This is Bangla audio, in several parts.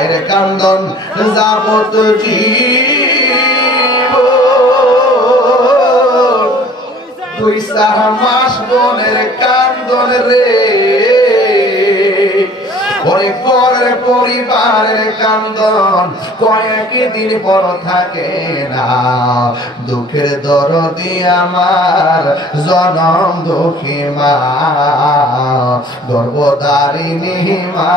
মায়ের কান্দন যাবত জীব 2-4 মাস বোনের কান্দন রে ওরে ঘরের পরিবারের কান্দন কয়েকদিন পর থাকে না দুঃখের দরদি আমার জনম দুঃখী মা গর্ভধারিণী মা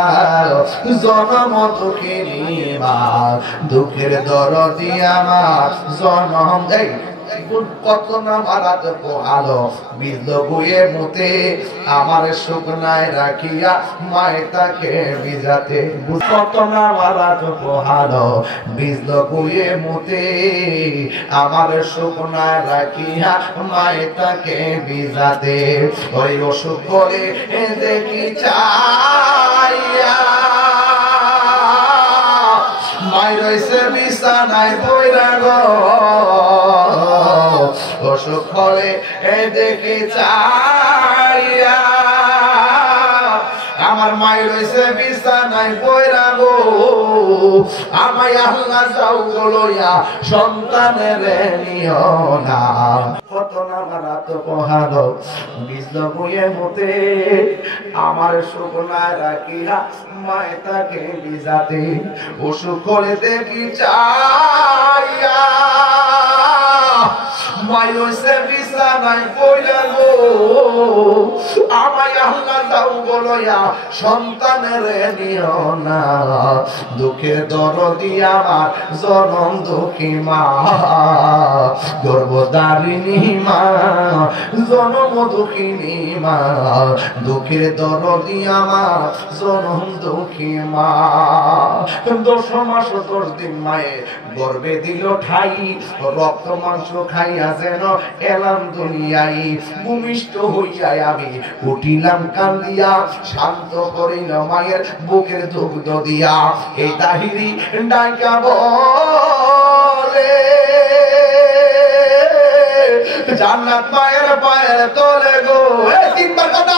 জনম দুঃখিনী মা দুঃখের দরদি আমার জনম কত নাম আরাত পোহালো বিজল গুয়ে মুতে আমার শুকনায় রাখিয়া মায়ে তাকে বিজাতে কত নাম আরাত পোহালো বিজল গুয়ে মুতে আমার শুকনায় রাখিয়া মায়ে তাকে বিজাতে ওই অসুখ করে দেখি চাইয়া মাই রইছে বিছানায় পইরা গো অসুখ হলে দেখি চাইয়া আমার মাই রইছে বিছানায় পইরা গো আমায় আল্লাহ যাও লইয়া সন্তানের নিও না কত নামারাত পোহালো বিজল বইয়ে মতে আমার শুকনায় রাখিয়া মায়ে তাকে বিজাতে অসুখ হলে দেখি চাইয়া মাই রইছে বিছানায় পইরা গো আমায় আল্লাহ যাও লইয়া সন্তানের নিও না দুঃখের দরদি আমার জনম দুঃখী মা গর্ভধারিণী মা জনম দুঃখিনী মা দুঃখের দরদি আমার জনম দুঃখী মা 10 মাস 10 দিন মায়ে গর্ভে দিল ঠাই রক্ত মাংস খাইয়া যেন এলাম দুনিয়ায় ভূমিষ্ঠ হইয়া আমি উঠিলাম কান্দিয়া শান্ত করিল মায়ের বুকের দুগ্ধ দিয়া এই তাহিরি ডাইকা বলে জান্নাত মায়ের পায়ের তলে গো 3বার কথা